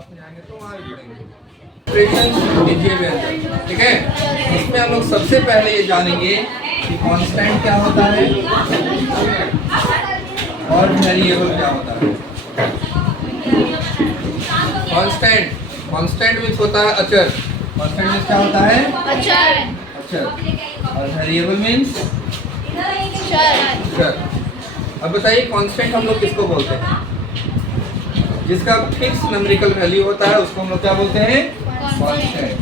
जाएंगे तो वहाँ भी पढ़ेंगे लीजिए व्यंजन। ठीक है, इसमें हम लोग सबसे पहले ये जानेंगे कि कांस्टेंट क्या होता है और वेरिएबल क्या होता है। कांस्टेंट मीन्स होता है अचर। कांस्टेंट मीन्स क्या होता है? अचर। और वेरिएबल मीन्स चर। अब बताइए कांस्टेंट हम लोग किसको बोलते हैं? जिसका फिक्स न्यूमेरिकल वैल्यू होता है उसको हम लोग क्या बोलते हैं? कांस्टेंट।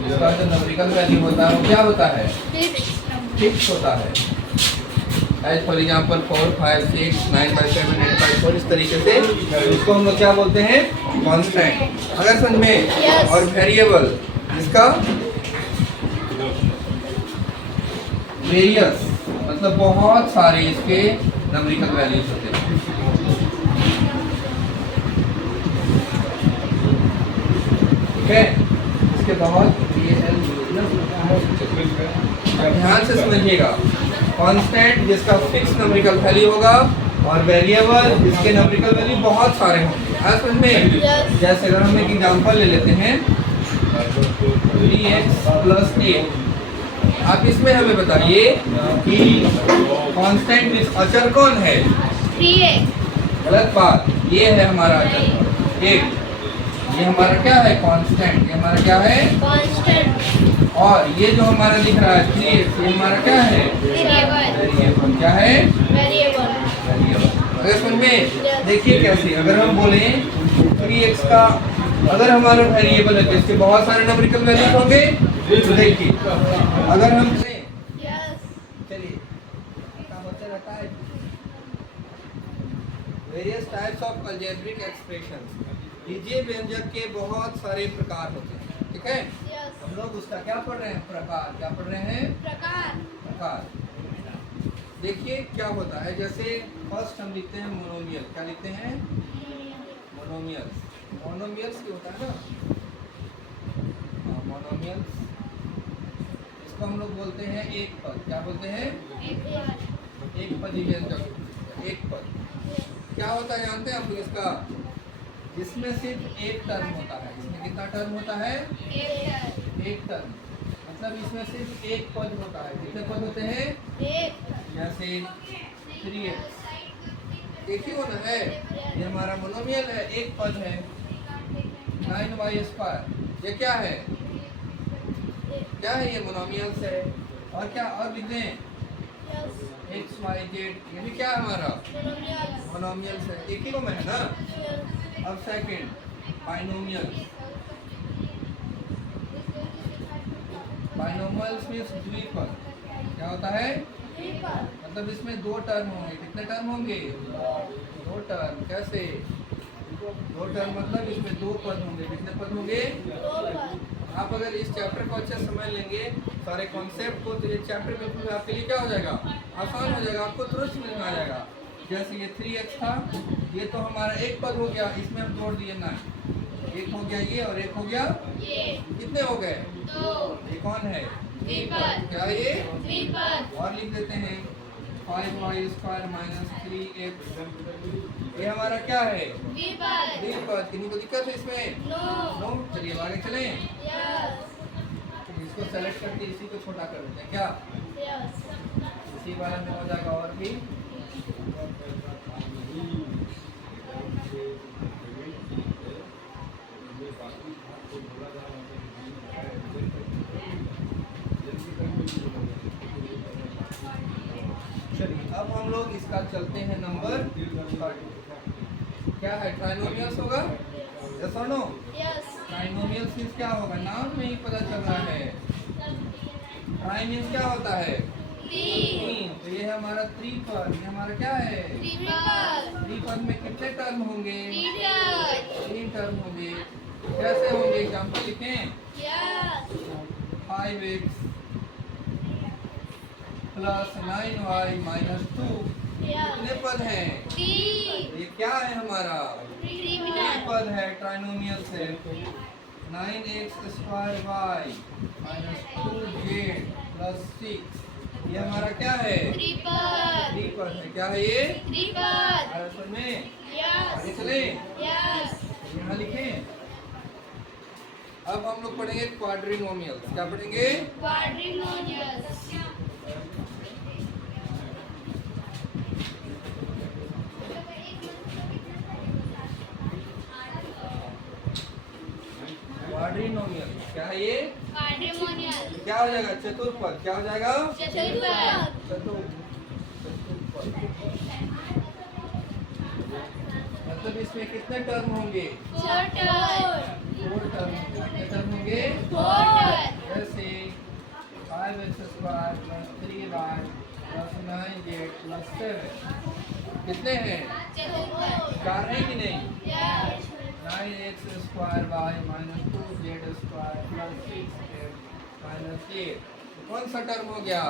जिसका जो न्यूमेरिकल वैल्यू होता है वो क्या होता है? फिक्स होता है। As for example 4, 5, 6, 9 by 7, 8 by 4 इस तरीके से उसको हम लोग क्या बोलते हैं? कांस्टेंट। अगर समझ में? और वेरिएबल जिसका वेरियस मतलब बहुत सारे इसके न्यूमेरिकल वैल्यूज होते हैं। ठीक है, इसके बहुत ध्यान से समझिएगा। कांस्टेंट जिसका फिक्स न्यूमेरिकल वैल्यू होगा और वेरिएबल जिसके न्यूमेरिकल वैल्यू बहुत सारे होंगे। आज समझ में? जैसे अगर हम एक एग्जांपल ले लेते हैं 3x + 8। आप इसमें हमें बताइए कि कांस्टेंट मींस अचर कौन है? 3x। गलत बात, ये है हमारा अचर 8। ये हमारा क्या है? कांस्टेंट। ये हमारा क्या है? कांस्टेंट। और ये जो हमारा दिख रहा है 3x ये हमारा क्या है? वेरिएबल। क्या है? वेरिएबल। अगर समझ में? देखिए कैसे, अगर हम बोले 3x का अगर हमारा वेरिएबल है तो इसके बहुत सारे न्यूमेरिकल वैल्यूज होंगे। तो देखिए अगर हम चलिए रहता है various types of algebraic expressions. लीजिए व्यंजक के बहुत सारे प्रकार होते हैं। ठीक है, हम लोग उसका क्या पढ़ रहे हैं? प्रकार। क्या पढ़ रहे हैं? प्रकार। देखिए क्या होता है, जैसे फर्स्ट हम लिखते हैं मोनोमियल। क्या लिखते हैं? मोनोमियल्स। मोनोमियल्स क्या होता है ना? मोनोमियल्स इसको हम लोग बोलते हैं एक पद। क्या बोलते हैं? एक पदी व्यंजक। एक पद क्या होता है जानते हैं हम लोग इसका? जिसमें सिर्फ एक टर्म होता है। इसमें कितना टर्म होता है? एक टर्म। मतलब इसमें सिर्फ एक पद होता है। कितने पद होते हैं? जैसे 3x देखिए वो ना है, ये हमारा मोनोमियल है, एक पद है। 9y², ये क्या है? क्या है? ये मोनोमियल्स है। और क्या और लिख दें? x, y, z, ये भी क्या है हमारा? मोनोमियल्स है। एक ही को में है ना? अब सेकंड बाइनोमियल्स। बाइनोमियल्स मींस द्विपद। क्या होता है? मतलब इसमें दो टर्म होंगे। कितने टर्म होंगे? दो टर्म। कैसे? दो टर्म मतलब इसमें दो पद होंगे। कितने पद होंगे? आप अगर इस चैप्टर को अच्छे समझ लेंगे सारे कॉन्सेप्ट को, तो ये चैप्टर बिल्कुल आपके लिए क्या हो जाएगा? आसान हो जाएगा, आपको तुरंत समझ में आ जाएगा। जैसे ये 3x था, ये तो हमारा एक पद हो गया, इसमें हम जोड़ दिए 9। एक हो गया ये और एक हो गया ये। कितने हो गए? ये कौन है? क्या ये? और लिख देते हैं 5y² - 3x। ये हमारा क्या है? द्विपद। किन्हीं को दिक्कत है इसमें? नो। चलिए आगे चलें। इसको सेलेक्ट करके इसी को छोटा कर देते हैं। क्या इसी वाला में हो जाएगा? और भी चलिए अब हम लोग इसका चलते हैं नंबर 30। क्या है? ट्राइनोमियल्स होगा। यस और नो? ट्राइनोमियल्स मींस क्या होगा? नाम में ही पता चल रहा है। ट्राई मींस क्या होता है? तीन। तो ये है हमारा त्रिपद। ये हमारा क्या है? त्रिपद में कितने टर्म होंगे? 3 टर्म होंगे। कैसे होंगे? एग्जांपल लिखें। 5x + 9y - 2 कितने पद हैं? ये क्या है हमारा? त्रिपद है, ट्राइनोमियल से। 9x² y - 2z + 6 ये हमारा क्या है? त्रिपद है। क्या है ये? त्रिपद। चले? Yes. यहाँ लिखें। अब हम लोग पढ़ेंगे क्वाड्रिनोमियल्स। क्या पढ़ेंगे? Quadrinomials. क्वाड्रिनोमियल क्या है ये? Quadrinomial. क्या हो जाएगा? चतुर्पद। क्या हो जाएगा? चतुर्पद. चतुर्पद। मतलब इसमें कितने टर्म होंगे? 4 turn. 4 टर्म। कितने टर्म होंगे? 4. जैसे 5x square plus 3y plus 9z plus 7 कितने हैं? चतुर्पद. 4 हैं कि नहीं? Yes. 9x square y minus 2z square plus 6x minus 8 कौन सा टर्म हो गया?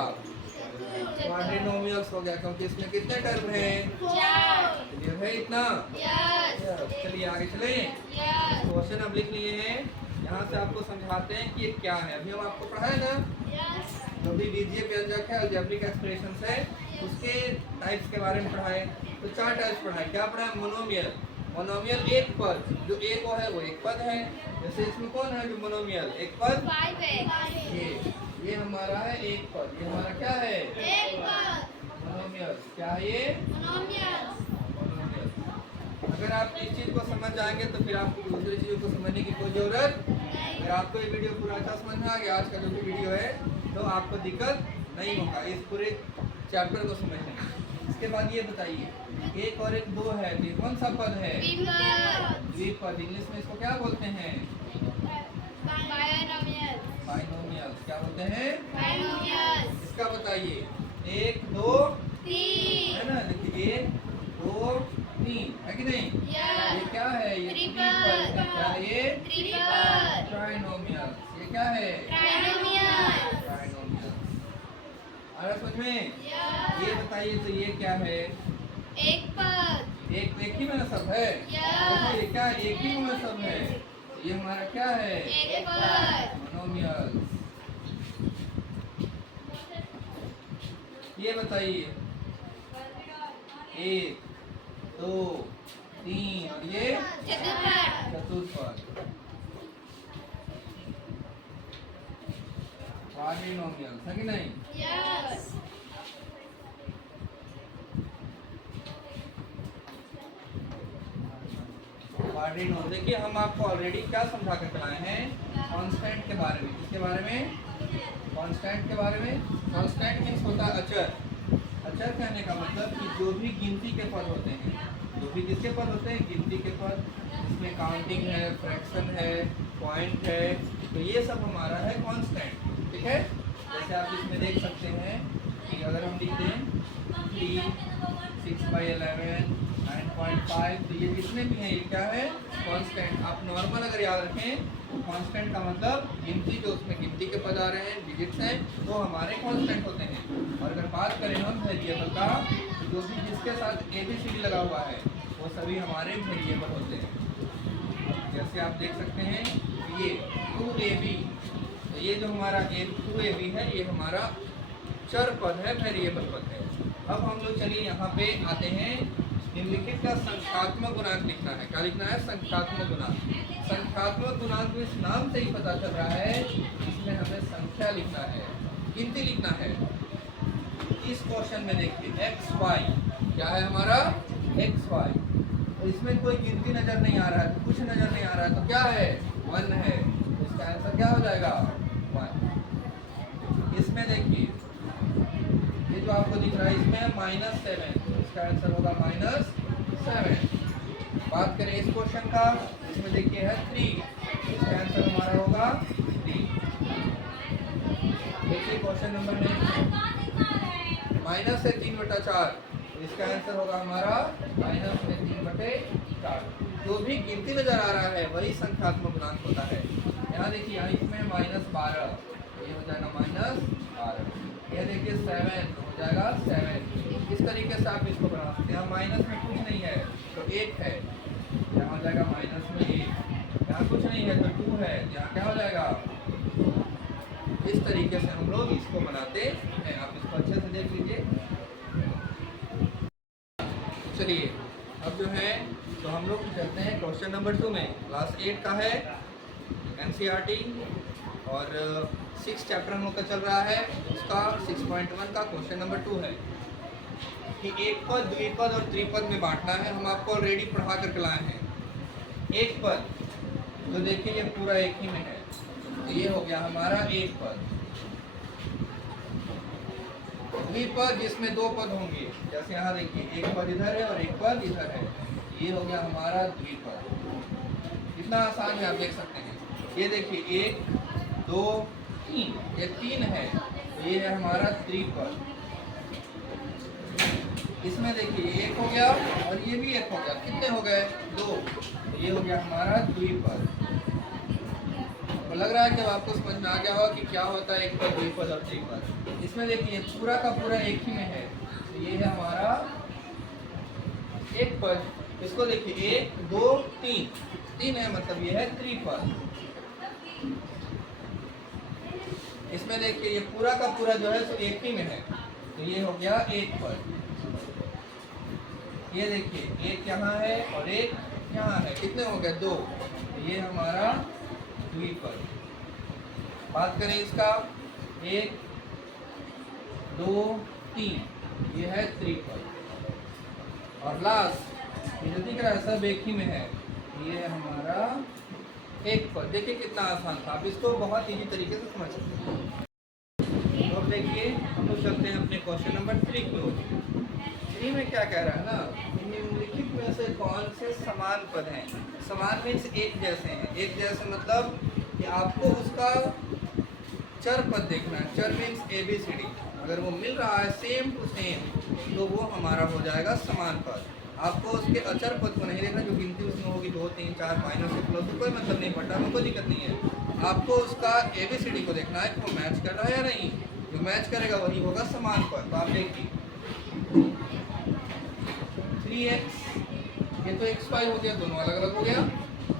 क्वाड्रिनोमियल्स हो गया, क्योंकि इसमें कितने टर्म हैं? 4. क्लियर है इतना? Yes. चलिए आगे चलें। Yes. क्वेश्चन अब लिख लिए हैं। यहाँ से आपको समझाते हैं कि ये क्या है। अभी हम आपको पढ़ाए ना, Yes. जो भी बीजीय व्यंजक है, अलजेब्रिक एक्सप्रेशंस है, उसके टाइप्स के बारे में पढ़ाए। तो 4 टाइप्स पढ़ाए। क्या पढ़ाए? मोनोमियल। मोनोमियल एक पद, जो एक है वो एक पद है। जैसे इसमें कौन है जो मोनोमियल एक पद? 5x. ये हमारा है एक पद। ये हमारा क्या है? एक पद. मोनोमियल। क्या है ये? Monomials. मोनोमियल। अगर आप इस चीज को समझ जाएंगे तो फिर आपको दूसरी चीजों को समझने की कोई जरूरत। अगर आपको ये वीडियो पूरा अच्छा समझ में आ गया, आज का जो भी वीडियो है, तो आपको दिक्कत नहीं होगा इस पूरे चैप्टर को समझने में। इसके बाद ये बताइए, एक और एक 2 है, ये कौन सा पद है? Binomials. द्विपद। इंग्लिश में इसको क्या बोलते हैं? Binomials. बाइनोमियल। क्या बोलते हैं? Binomials. इसका बताइए। 1 2 है 3. ना? देखिए 1 2 3 है कि नहीं? Yes. ये क्या है? ये त्रिपद. त्रिपद है। क्या है ये? Tripod. ट्राइनोमियल। ये क्या है? Trinomials. ट्राइनोमियल। आ रहा समझ में? Yes. ये बताइए तो ये क्या है? एक पद. एक ही में सब है। Yes. देखो ये क्या है? एक ही में सब है। ये हमारा क्या है? एक पद. मोनोमियल। ये बताइए 1 2 3 और ये चतुर्पद. चतुर्पद। क्वाड्रिनोमियल है कि नहीं? Yes. क्वाड्रिनोमियल। देखिए हम आपको ऑलरेडी क्या समझा कर चलाए हैं? कांस्टेंट के बारे में। किसके बारे में? कांस्टेंट के बारे में। कांस्टेंट मीन्स होता है अचर। अचर कहने का मतलब कि जो भी गिनती के पद होते हैं, जो भी किसके पद होते हैं? गिनती के पद। इसमें काउंटिंग है, फ्रैक्शन है, पॉइंट है, तो ये सब हमारा है कांस्टेंट। ठीक है? जैसे आप इसमें देख सकते हैं कि अगर हम लिख दें 3 6/11 9.5, तो ये जितने भी हैं ये क्या है? कांस्टेंट। आप नॉर्मल अगर याद रखें तो कांस्टेंट का मतलब गिनती, जो उसमें गिनती के पद आ रहे हैं, डिजिट्स हैं, तो हमारे कांस्टेंट होते हैं। और अगर बात करें हम वेरिएबल का, तो जो भी जिसके साथ ABCD लगा हुआ है वो सभी हमारे वेरिएबल होते हैं। जैसे आप देख सकते हैं कि ये 2AB, तो ये जो हमारा 2AB है ये हमारा चर पद है, वेरिएबल पद है। अब हम लोग चलिए यहाँ पे आते हैं। निम्नलिखित का संख्यात्मक गुणांक लिखना है। क्या लिखना है? संख्यात्मक गुणांक। संख्यात्मक गुणांक इस नाम से ही पता चल रहा है, इसमें हमें संख्या लिखना है, गिनती लिखना है। इस क्वेश्चन में देखिए XY क्या है हमारा? XY। तो इसमें कोई गिनती नजर नहीं आ रहा है, तो कुछ नजर नहीं आ रहा है, तो क्या है? 1 है। तो इसका आंसर क्या हो जाएगा? 1। इसमें देखिए ये जो आपको दिख रहा है इसमें है -7, तो इसका आंसर होगा -7। बात करें इस क्वेश्चन का, इसमें देखिए है 3, तो इसका आंसर हमारा होगा 3। देखिए क्वेश्चन नंबर नेक्स्ट, माइनस है 3/4, तो इसका आंसर होगा हमारा -3/4। जो भी गिनती नजर आ रहा है वही संख्यात्मक गुणांक होता है। यहाँ देखिए, यहाँ इसमें -12, तो ये हो जाएगा -12। यह देखिए 7, तो हो जाएगा 7। इस तरीके से आप इसको बना सकते हैं। यहाँ माइनस में कुछ नहीं है तो 1 है, यहाँ हो जाएगा माइनस में 1। यहाँ कुछ नहीं है तो 2 है, यहाँ क्या हो जाएगा? इस तरीके से हम लोग इसको बनाते हैं। आप इसको अच्छे से देख लीजिए। चलिए अब जो है, तो हम लोग चलते हैं क्वेश्चन नंबर 2 में। क्लास 8 का है NCERT और 6 चैप्टर हम लोग का चल रहा है, उसका 6.1 का क्वेश्चन नंबर 2 है कि एक पद, द्विपद और त्रिपद में बांटना है। हम आपको ऑलरेडी पढ़ा करके लाए हैं। एक पद तो देखिए ये पूरा एक ही में है, तो ये हो गया हमारा एक पद। द्विपद जिसमें दो पद होंगे, जैसे यहाँ देखिए एक पद इधर है और एक पद इधर है, ये हो गया हमारा द्विपद। कितना आसान है, आप देख सकते हैं। ये देखिए 1 2 3, ये 3 है, तो ये है हमारा त्रिपद। इसमें देखिए एक हो गया और ये भी एक हो गया, कितने हो गए 2, तो ये हो गया हमारा द्विपद। तो लग रहा है कि अब आपको समझ में आ गया होगा कि क्या होता है एक पद, द्विपद और त्रिपद। इसमें देखिए पूरा का पूरा एक ही में है, तो ये है हमारा एक पद। इसको देखिए 1 2 3, 3 है, मतलब ये है त्रिपद। इसमें देखिए ये पूरा का पूरा जो है सो एक ही में है, तो ये हो गया एक पद। ये देखिए एक यहाँ है और एक यहाँ है, कितने हो गए 2, तो ये हमारा द्विपद। बात करें इसका 1 2 3, ये है त्रिपद। और लास्ट ये जो दिख रहा है सब एक ही में है, ये है हमारा एक पद। देखिए कितना आसान था, आप इसको बहुत इजी तरीके से समझ सकते हैं। तो अब देखिए हम लोग चलते हैं अपने क्वेश्चन नंबर 3 की ओर। 3 में क्या कह रहा है ना, निम्नलिखित में से कौन से समान पद हैं। समान मीन्स एक जैसे हैं। एक जैसे मतलब कि आपको उसका चर पद देखना है। चर मीन्स ABCD, अगर वो मिल रहा है सेम टू सेम, तो वो हमारा हो जाएगा समान पद। आपको उसके अचर पद को नहीं देखना, जो गिनती उसमें होगी 2 3 4 माइनस से प्लस, कोई मतलब नहीं पड़ता, हमें कोई दिक्कत नहीं है। आपको उसका ABCD को देखना है कि वो मैच कर रहा है या नहीं। जो मैच करेगा वही होगा समान पद। तो आप देखिए 3x, ये तो xy हो गया, दोनों अलग अलग हो गया।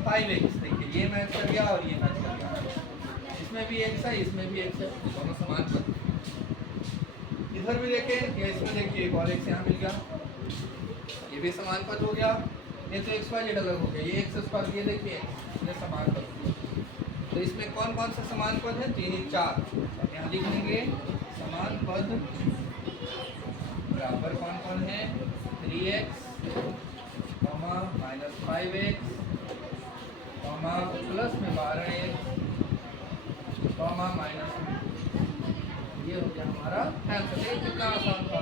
5x देखिए ये मैच कर गया और ये मैच कर गया, इसमें भी x है इसमें भी x है, दोनों समान पद। इधर भी देखें, या इसमें देखिए एक और x यहाँ मिल गया, ये भी समान पद हो गया। ये तो xy अलग हो गया, ये x², ये देखिए ये समान पद। तो इसमें कौन कौन से समान पद है, 3 4, अब यहाँ लिख लेंगे समान पद बराबर कौन कौन है, 3x माइनस 5x प्लस में 12x माइनस, ये हो गया हमारा आंसर। कितना आसान था।